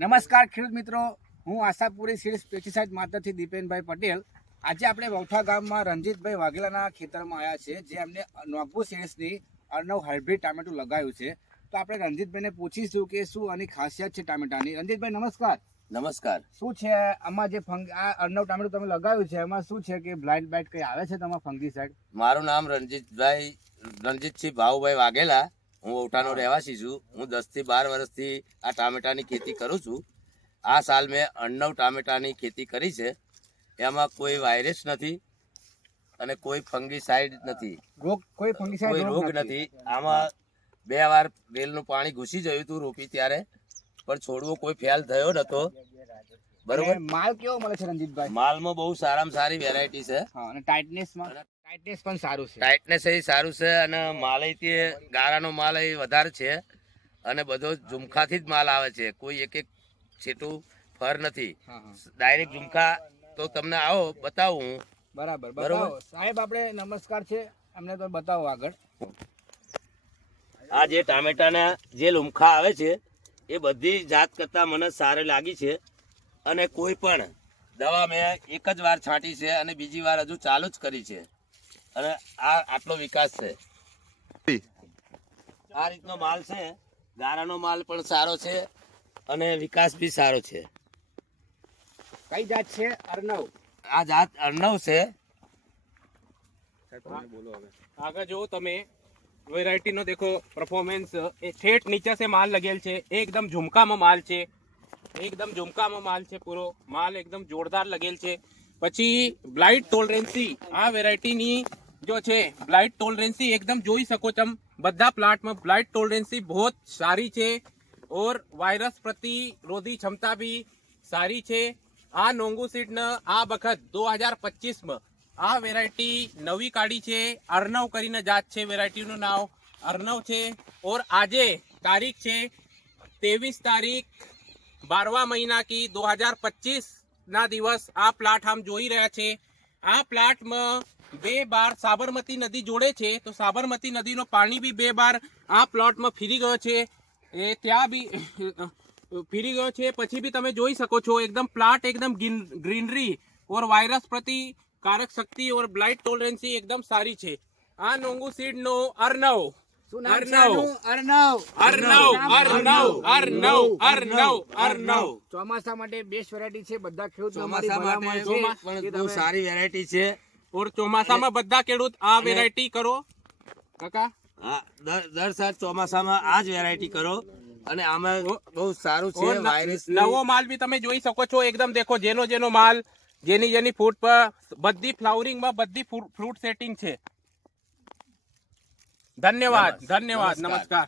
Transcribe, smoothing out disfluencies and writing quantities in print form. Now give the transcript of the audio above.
નમસ્કાર ખેડૂત મિત્રો, હું આશાપુરી સીડ્સ પેસ્ટિસાઇડ માતરથી દીપેનભાઈ પટેલ. આજે આપણે વૌઠા ગામમાં રણજીતભાઈ વાઘેલાના ખેતરમાં આવ્યા છે, જે એમને નોકબુ સીડ્સની અર્ણવ હાઇબ્રિડ ટામેટું લગાવ્યું છે. તો આપણે રણજીતભાઈને પૂછીશું કે શું આની ખાસિયત છે ટામેટાની. રણજીતભાઈ નમસ્કાર. નમસ્કાર. શું છે આમાં જે આ અર્ણવ ટામેટું તમે લગાવ્યું છે, એમાં શું છે કે બ્લાઇન્ડ બાઇટ કઈ આવે છે તમારા ફંગીસાઇડ? મારું નામ રણજીતસિંહ ભાઉભાઈ વાઘેલા. હું વૌઠાનો રહેવાસી છું. હું 10 થી 12 વર્ષથી આ ટામેટાની ખેતી કરું છું. આ સાલ મેં અર્ણવ ટામેટાની ખેતી કરી છે. એમાં કોઈ વાયરસ નથી અને કોઈ ફંગીસાઇડ નથી, કોઈ રોગ નથી. આમાં 2 વાર વેલનું પાણી ઘૂસી ગયું હતું રોપી ત્યારે, પણ છોડવો કોઈ ફેલ થયો નતો. બરોબર. માલ કેવો મળે છે રણજીતભાઈ? માલમાં બહુ સારામાં સારી વેરાયટી છે અને ટાઇટનેસ પણ સારું છે. ટાઇટનેસ એ સારું છે અને માલ તે ગારાનો માલ એ વધારે છે અને બધો ઝુમખાથી જ માલ આવે છે. કોઈ એક છેટું ફર નથી, ડાયરેક્ટ ઝુમખા. તો તમને આવો બતાવું હું. બરાબર. સાહેબ આપણે નમસ્કાર છે, અમને તો બતાવો આગળ. આ જે ટામેટાના જે લુમખા આવે છે એ બધી જાત કરતા મને સારી લાગી છે અને કોઈ પણ દવા મેં એક જ વાર છાંટી છે અને બીજી વાર હજુ ચાલુ જ કરી છે અને આ આટલો વિકાસ છે. આ રીતનો માલ છે, ગારાનો માલ પણ સારો છે અને વિકાસ બી સારો છે. કઈ જાત છે? અર્ણવ. આ જાત અર્ણવ છે. આગળ જો તમે વેરાયટી નો દેખો પરફોર્મન્સ, એ ઠેઠ નીચે से माल लगेल છે, એકદમ ઝુમકામાં માલ છે, એકદમ ઝુમકામાં માલ છે. પૂરો માલ એકદમ જોરદાર लगेल છે. પછી બ્લાઇટ ટોલરન્સી, આ વેરાયટીની જો છે બ્લાઇટ ટોલરન્સી એકદમ જોઈ શકો છો બધા પ્લાટમાં. બ્લાઇટ ટોલરન્સી બહુ સારી છે और વાયરસ પ્રતિરોધી ક્ષમતા બી સારી છે. આ નોંગુ સીડને આ વખત 2025માં આ વેરાયટી નવી કાઢી છે. અર્ણવ કરીને જાત છે, વેરાયટીનું નામ અર્ણવ છે. और આજે તારીખ છે 23 તારીખ 12वां મહિના કી 2025 ના દિવસ આ પ્લાટ આમ જોઈ રહ્યા છે. આ પ્લાટમાં 2 બાર સાબરમતી નદી જોડે છે, તો સાબરમતી નદીનો પાણી બી 2 બાર આ પ્લોટમાં ફીરી ગયો છે. એ ત્યાં બી ફીરી ગયો છે. પછી બી તમે જોઈ શકો છો એકદમ પ્લાટ એકદમ ગ્રીનરી और વાયરસ પ્રતિકારક શક્તિ और બ્લાઇટ ટોલરન્સી એકદમ સારી છે. આ નોંગુ સીડ નો અર્ણવ. ચોમાસા માટે બેસ્ટ વેરાયટી છે. બધા ખેડૂત ચોમાસા માટે બહુ સારી વેરાયટી છે. और ચોમાસામાં બધા ખેડૂત આ વેરાયટી કરો કાકા. હા, દર સાલ ચોમાસામાં આ જ વેરાયટી કરો અને આમાં બહુ સારું છે. વાયરસ નવો માલ બી તમે જોઈ શકો છો. એકદમ દેખો જેનો માલ જેની ફૂટ પર બધી ફ્લાવરિંગમાં બધી ફ્રૂટ સેટિંગ છે. ધન્યવાદ. નમસ્કાર.